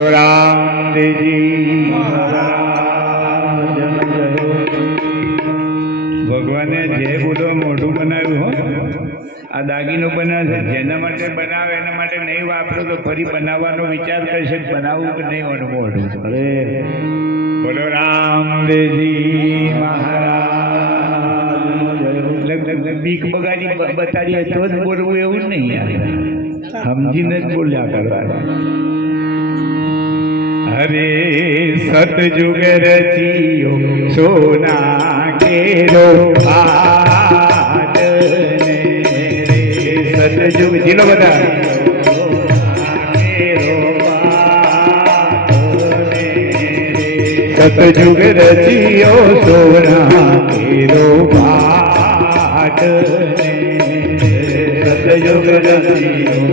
રામદેવજી ભગવાને જે બોલો મોઢું બનાવ્યું હો આ દાગીનો બનાવે છે જેના માટે બનાવે એના માટે નહીં વાપરો તો ફરી બનાવવાનો વિચાર કરશે બનાવવું કે નહીં એનું મોઢું. અરે બોલો રામદેવજી મહારાજ. બીક બગાડી બતાડીએ તો જ બોલવું એવું જ નહીં યાર, સમજીને જ બોલ્યા કરવાનું. હરે સતયુગ રચિયો સોના કેરો પાટ ને સતયુગ જીલો બધા સતયુગ રચિયો સોના કેરો પાટ ને સતયુગ રચિયો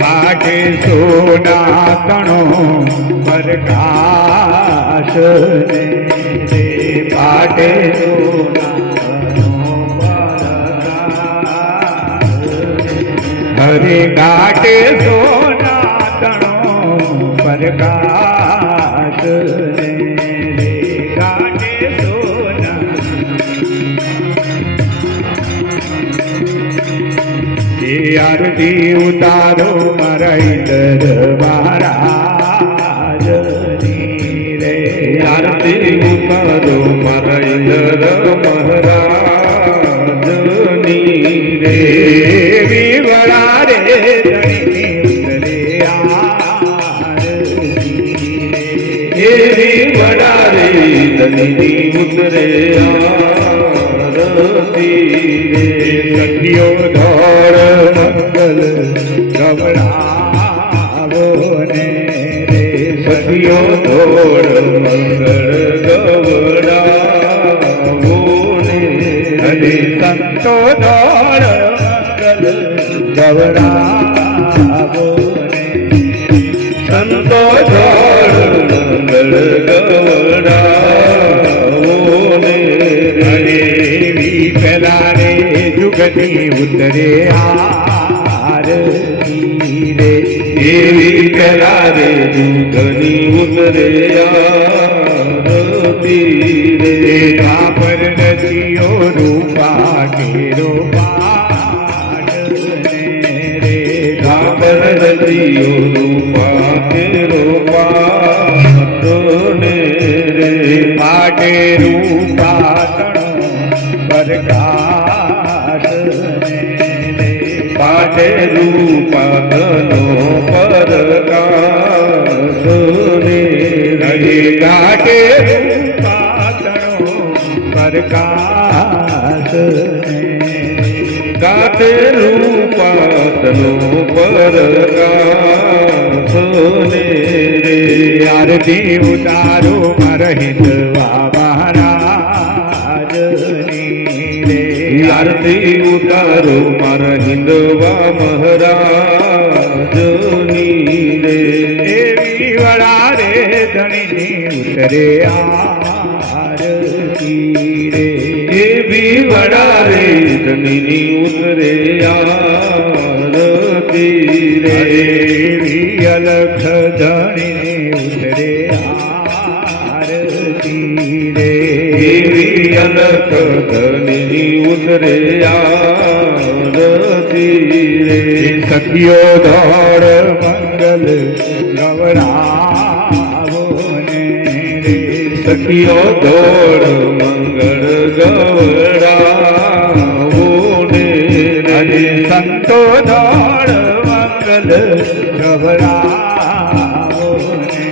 પાટે સોના તણો પ્રકાશ ને પાટે હરે ઘાટે સોના તણો પ્રકાશ ને ઘાટે સોના આરતી ઉતારો મારા ઈદર મહારાજની રે આરતી ઉતારો મારા ઈદર મહારાજની રે વિવળા રે ધણી ઉતરે આરતી રે વિવળા રે ધણી ઉતરે સખીઓ ધોળ મંગલ ગવડાવો ને રે સખીઓ ધોળ મંગળ ગવડાવો ને હરે સંતો ધોળ મંગલ ગવડાવો ને સંતો ધોળ મંગળ ગવડાવો ને હરે પેલા રે જુગની ઉતરે આરતી રે એવી પેલા રે જુગની ઉતરે આરતી રે પર નદીઓ રૂપા કેરો પાટ ને રે પર નદીઓ રૂપા કેરો પાટ ને રે પાટે રૂપા પ્રકાશ ને પાટે રૂપાનો પ્રકાશ ને ઘાટે રૂપાનો પ્રકાશ ને ઘાટે રૂપાનો પ્રકાશ ને આરતી ઉતારો મારા હિંદવા મહારાજ આરતી ઉતારો મારા હિંદવા મહારાજની રે એવી વડા રે ધણીની ઉતરે આરતી રે એવી વડા રે ધણીની ઉતરે આરતી રે એવી અલખ ધણીની ઉતરે આરતી રે એવી અલખ ધણીની ઉતરે આરતી રે સખીઓ ધોળ મંગલ ગવડાવો ને રે સખીઓ ધોળ મંગળ ગવડાવો ને રે સંતો ધોળ મંગલ ગવડાવો ને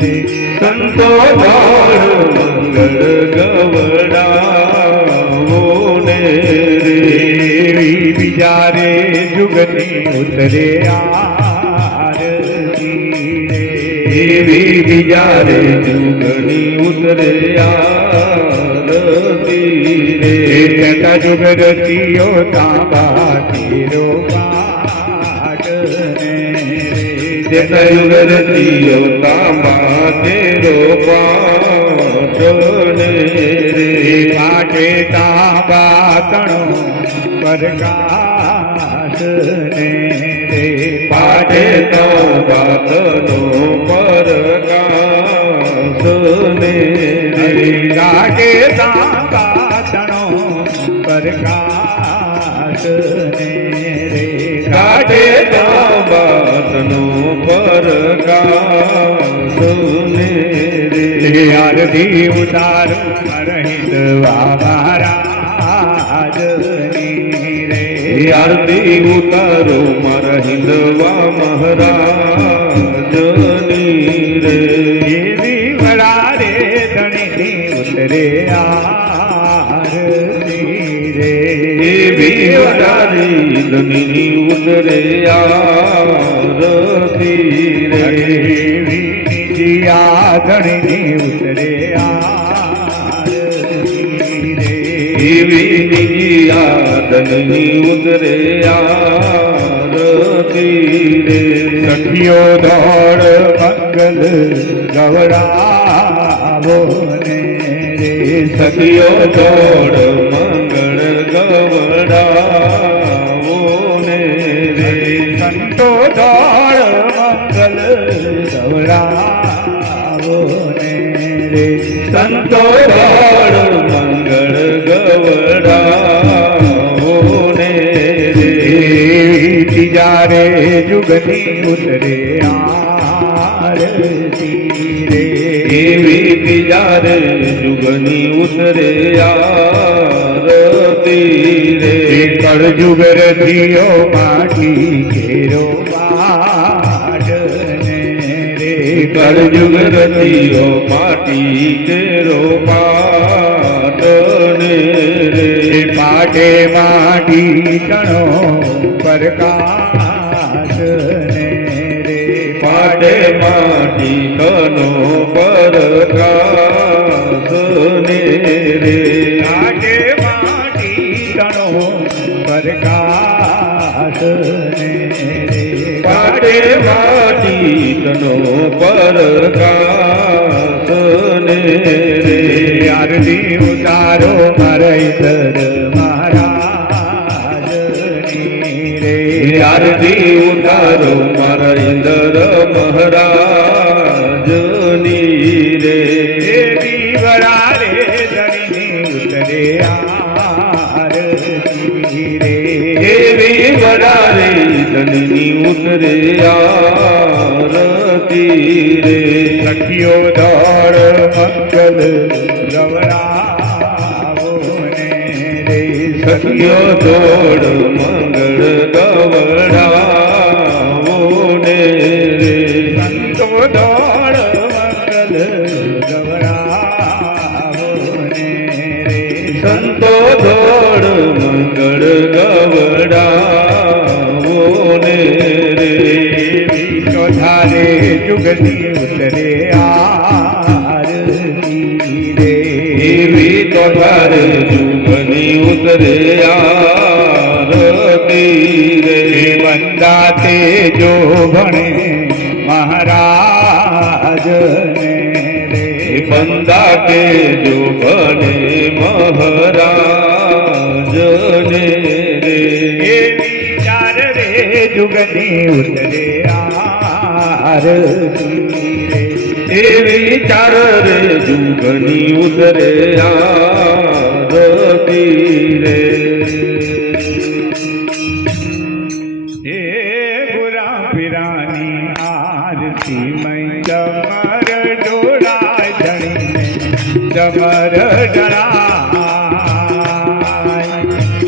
રે સંતો ધોળ મંગળ ગવડાવો ને રે બીજા રે જુગની ઉતરે આરતી રે એવી બીજા રે જુગની ઉતરે આરતી રે ચેતા જુગ રચિયો તાંબા કેરો પાટ ને રે ચેતા જુગ રચિયો તાંબા કેરો પાટ ને રે પાટે તાંબા તણો પ્રકાશ ને રે પાટે તો બાતનો પરકાશ ને રે ગાઢે તાકાતણો પ્રકાશ ને રે કાઢે તો બાતનો પરકાશ ને રે આરતી ઉતારું અરહિત મહારાજ રે આરતી ઉતારો મારા હિંદવા મહારાજ રે એવી વડા રે ધણી ઉતરે આરતી રે એવી વડારી ધની ઉતરે આરતી રે એવી નિજિયા ધણી ઉતરે આરતી રે એવી નિયાદની ઉતરે આરતી રે સખીઓ દોડ મંગલ ગવડાવો ને રે સખીઓ દોડ મંગળ ગવડાવો ને રે સંતો દોડ મંગલ ગવડાવો ને રે સંતો દોડ મંગળ ગવડાવો ને રે તિજારે જુગની ઉતરે આરતી રે એવી તિજારે જુગની ઉતરે આરતી રે કળજુગ રથિયો માટી ઘેરો પાડ ને રે કળજુગ રતિયો માટી કેરો પાટ ને રે પાટે માટી તણો પ્રકાશ ને રે પાટે માટી કનો પરકાશ ને રે પાટે માટી તણો પ્રકાશ ને રે પાટે માટી કનો પરકાશ ને રે આરતી ઉતારો મારા ઈતર મહારાજ રે આરતી ઉતારો મારા ઇન્દ્ર મહારાજ ની રે દેવી વડા રે ધણી ઉતરે આરતી રે એવી વડારે ધનની ઉતરે આરતી રે સખીઓ દોડ મંગલ ગવડાવો ને રે સખીઓ દોડ મંગળ ગવડાવો ને રે સંતો દોડ મંગલ ગવડાવો ને રે સંતો દોડ મંગળ ગવડાવો ને રે દેવી ચોધારે જુગની ઉતરે આરતી રે એવી તો તારે જુગની ઉતરે આરતી રે બંદા તે જો ભણે મહારાજ ને રે બંદા કે જો બને મહારાજ ને રે એવી ચાર રે જુગની ઉતરે આરતી રે એવી ચાર રે જુગની ઉતરે આરતી રે હે ગુરા પીરાની આરતી મય ચમર ડોળાય ધણીને ચમર ડળાય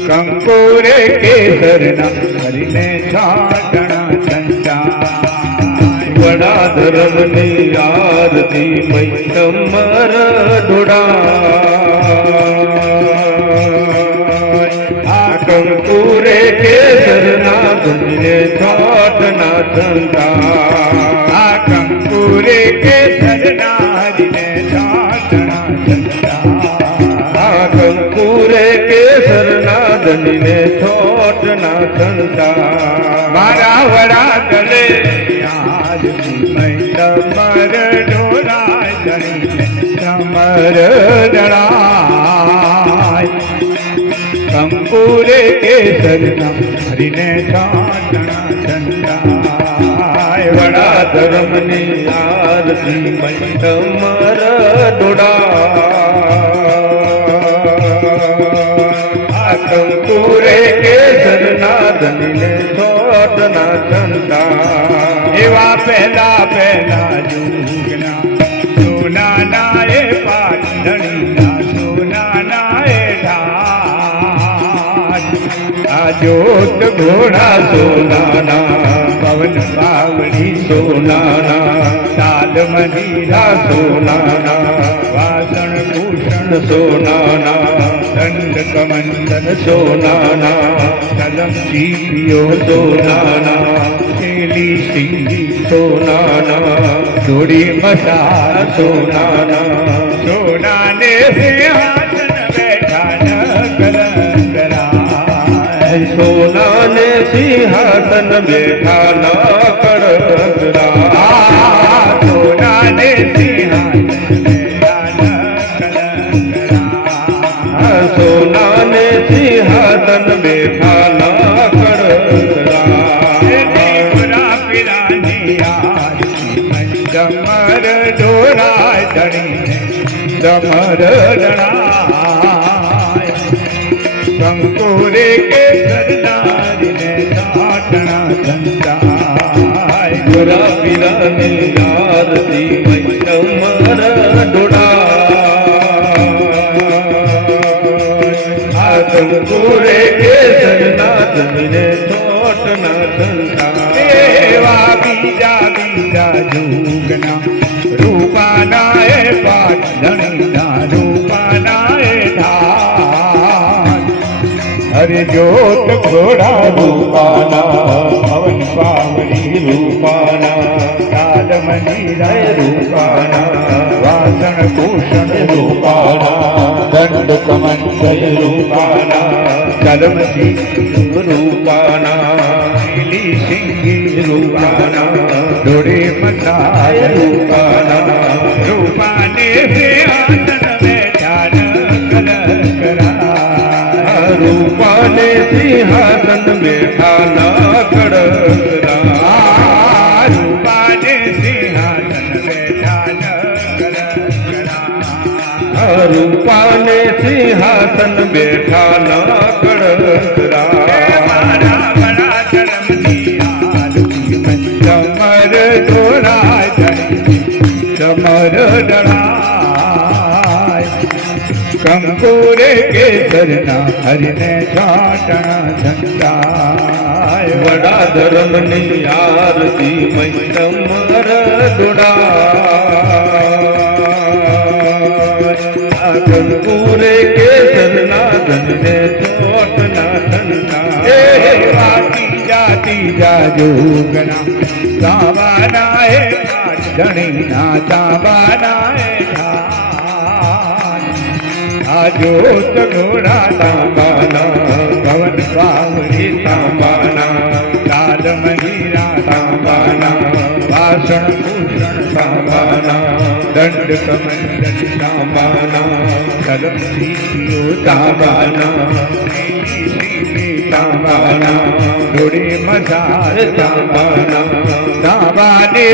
કંકુરે કેસરના હરીને છાટણા સંચાય વડા ધર્મની આરતી મય ચમર ડોળાય આ કંકુરે કેસરના ધનને છાટના સંતા આ કંકુરે કેસરના હરીને છાટણા સંચાય આ કંકુરે કેસરના ધનને છોટના સંતા મારા વડા તલે આરતી મય ચમર ડોળાય ધણીને ચમર ડળાય કંકુરે કેસરના હરિને છાટણા ઝંડાય વડા ધર્મની આરતી મંડમર દોડા કંકુરે કેસરના ધનીને છોટના છંદા એવા પહેલા પહેલા જુગના સોનાના એ પાટણના સોનાના એ ઢાલ આ જોત ઘોડા સોનાના પવન બાવડી સોનાના તાલ મદીરા સોનાના વાસણ ભૂષણ સોનાના દંડ કમંડલ સોનાના કલમ જીવીઓ સોનાના શેલી સિંગી સોનાના જોડી મસાલા સોનાના સોનાને સિંહાસન બેઠા ન કલંકરાય સોનાને સિંહાસન બેઠા ન કડકરા સોનાને સિંહાસન બેઠા ન કલંકરાય સોનાને સિંહાસન બેઠા ન કડકરા દેવરા પીરાની આરતી ડમર ડોરાય ધણીને ડમર ડણાય કંકુરે કેસરનારીને છાટણા ઝંડાય ગોરા પીરાની આરતી ડમર ડોડા આ કંકુરે કેસરના ધનીને છોટના છંદા એવા બીજા બીજા જુગના રૂપાના એ પાટણના રૂપાના એ ઢાલ હરે જોત ઘોડા રૂપાના પવન પાવડી રૂપાના તાલ મંદિરા રૂપાના વાસણ ભૂષણ રૂપાના દંડ કમંડલ રૂપાના કલમથી રૂપાના લીલી સિંગી રૂપાના ડોરે મસાલ રૂપાના રૂપાને સિંહાસન બેઠા ન કલંકરાય રૂપાને સિંહાસન બેઠા ના કડકરા રૂપાને સિંહાસન બેઠા ન કલંકરાય રૂપાને સિંહાસન બેઠા ના કડકરા મારા બડા ધર્મની આરતી ડમર ડોરાય ધણી ડમર ડણાય કંકુરે કેસરના હરિને છાટણા ઝંડાય વડા ધર્મની આરતી ડમર દોડા કંકુરે કેસરના ધનને છોટના છંદા એવા તીજા તીજા જોગના સાવાના એ પાટણના સાવાના એ ઢાલ આ જોત ઘોડા તાંબાના પવન પાવડી તાંબાના લાલ મહીરા તાંબાના વાસણ ભૂષણ તાંબાના દંડ કમંડલ તાંબાના કલમ સીપીઓ તાંબાના તાંબાના ડોળે મસાલ તાંબાના તાંબાને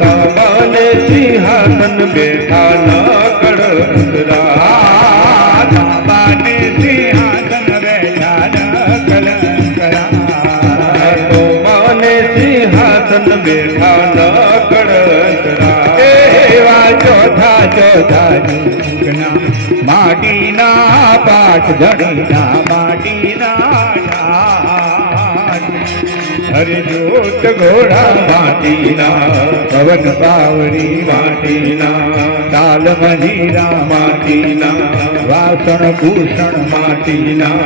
તાંબાને સિંહાસન બેઠા ના કડકરા તાંબાને સિંહાસન બેઠા ન કલંકરા તોમાને સિંહાસન બેઠા ના કડકરા એવા ચોથા ચોથા જુગના માટીના પાઠ ધણીના માટીના ઢાલ હરે જોત ઘોડા માટીના પવન પાવડી માટીના તાલ મજીરા માટીના વાસણ ભૂષણ માટીના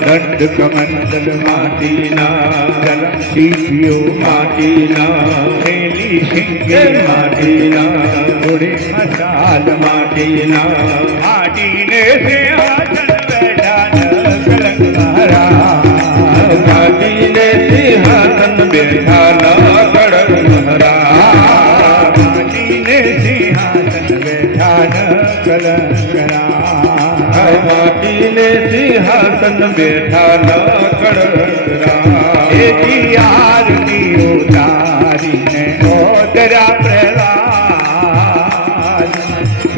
દંડ કમંડલ માટીના જલમ સીપીઓ માટીના થેલી સિંગે માટીના થોડી મસાલ માટીના માટીને સિંહાસન બેઠા ન કલંકરા માટીને સિંહાસન બેઠા ના કડકરા માટીને સિંહાસન બેઠા ન કલંકરા સિંહાસન બેઠા નકળરા એ આરતી ઉતારીને ઓતરા પ્રહલાદ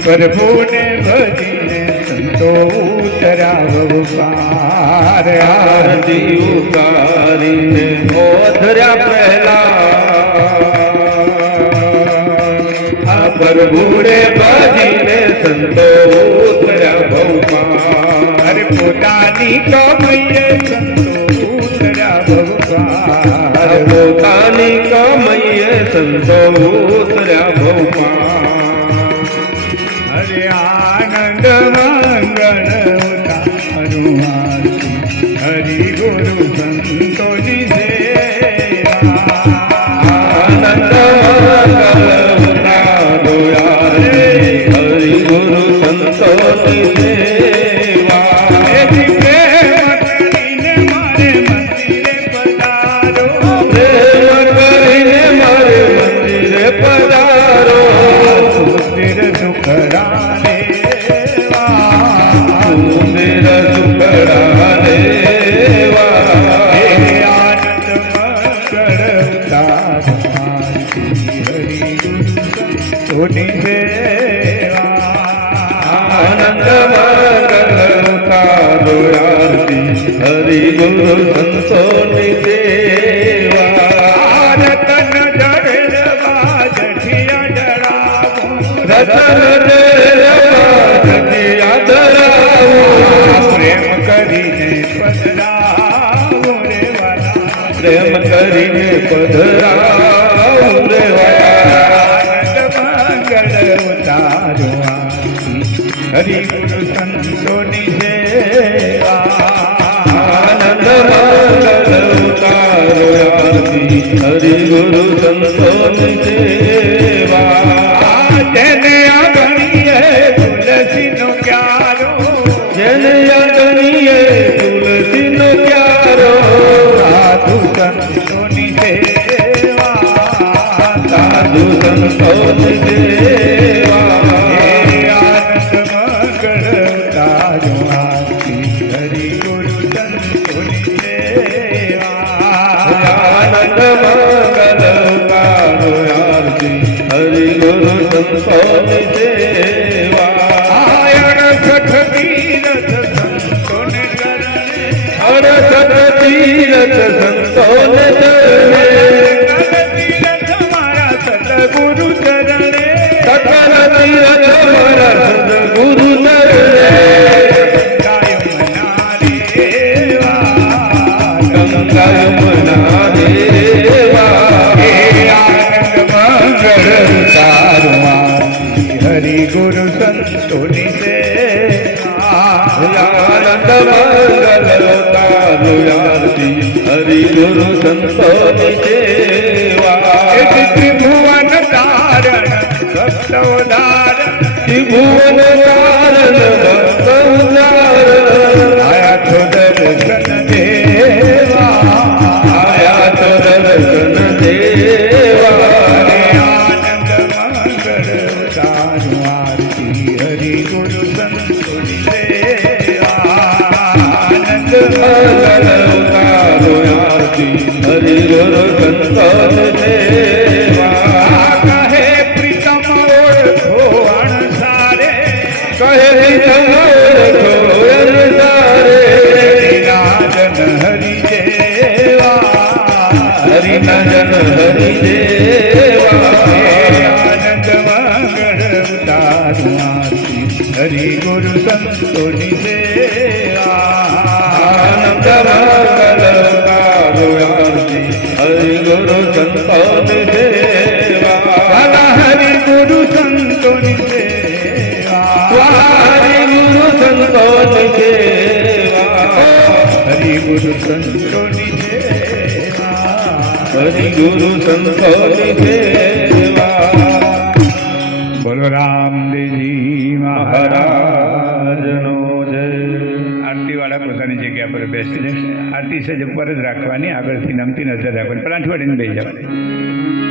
પ્રભુને ભજીને સંતો ઉતરા ભગવાન આરતી ઉતારીને ઓધર્યા પ્રહલાદ આ પ્રભુને ભજીને સંતો ઉતર્યા ભગવાન અરે પોતાની કમૈયે સંતો ઉતરા ભગવાન પોતાની કમૈયે સંતો ઉતર્યા ભગવાન હરે આનંદ મંગળ ઉતારું આરતી હરિ ગુરુ સંતોની સેવા આનંદ ઉતારો યારે હરિ ગુરુ સંતોની સેવા એથી પ્રેમ કરીને મારે મંદિરે પધારો પ્રેમ કરીને મારે મંદિરે પધારો મંદિર સુખડા મંદિર સુખડા દેવા હે આનંદ મંગળ ઉતારતી હરિ ગુરુ સંતોની સેવા આનંદ મંગળ ઉતારો આરતી હરિ ગુરુ સંતોની સેવા રતન જડવા જઠિયા ડરાવો રતન જટિયા ધરાવો પ્રેમ કરીને પધરાવો રે વાલા પ્રેમ કરીને પધરાવો રે આનંદ મંગળ ઉતારો આરતી હરિ ગુરુ સંતોની સેવા આનંદ મંગળ ઉતારો આરતી હરિ ગુરુ સંતોની સેવા જેને આગણીએ તુલસીનો ક્યારો જેને યજ્ઞીએ તુલસીનો ક્યારો સાધુ સંતોની સેવા સાધુ સંતોની સેવા હે આનંદ મંગળ ઉતારો આરતી હરિ ગુરુ સંતોની સેવા આનંદ મંગલ ઉતારો આરતી હરિ ગુરુ સંતોની સેવા આયણ સઠ તીરથ સંતોને કરણે અડસઠ તીરથ સંતોને ચરણે તીરથ મારા સતગુરુ ચરણે સકલ તીરથ મારા સદગુરુ ચરણે ગંગા યમુના દેવા હે આનંદ મંગળ ઉતારો આરતી હરિ ગુરુ સંતોની સેવા આનંદ મંગલ ઉતારો આરતી હરિ ગુરુ સંતોની સેવા ત્રિભુવન તારણ ભક્ત ઉદારણ ત્રિભુવન કારણ ભક્ત ઉદારણ આયા છો દર્શન દેવા આયા તો દર્શન દેવા હરે આનંદ મંગળ ઉતારો આરતી હરિ ગુરુ સંતોની સેવા આનંદ મંગલ ઉતારો આરતી હરિ ગુરુ સંતોની સેવા કહે પ્રીતમ ઓળખો અણસારે કહે તમારો અનસારે હરિનાજન હરિ દેવા હરિનાજન હરિ દેવા આનંદ મંગળ ઉતારો આરતી હરિ ગુરુ સંતોની સેવા આનંદ મંગલ ઉતારો આરતી હરિ ગુરુ સંતોની સેવા વાલા હરિ ગુરુ સંતોની સેવા હરિ ગુરુ સંતોની સેવા હરિ ગુરુ સંતોની સેવા હરિ ગુરુ સંતોની સેવા બોલો રામદેવજી મહારાજ મહારાજનો જય આરતીવાળા પોતાની જગ્યા પર બેસી જશે આરતી સજ ઉપર જ રાખવાની આગળથી નમતી નજર રાખવાની પલાઠી વાળીને બેસી જવાની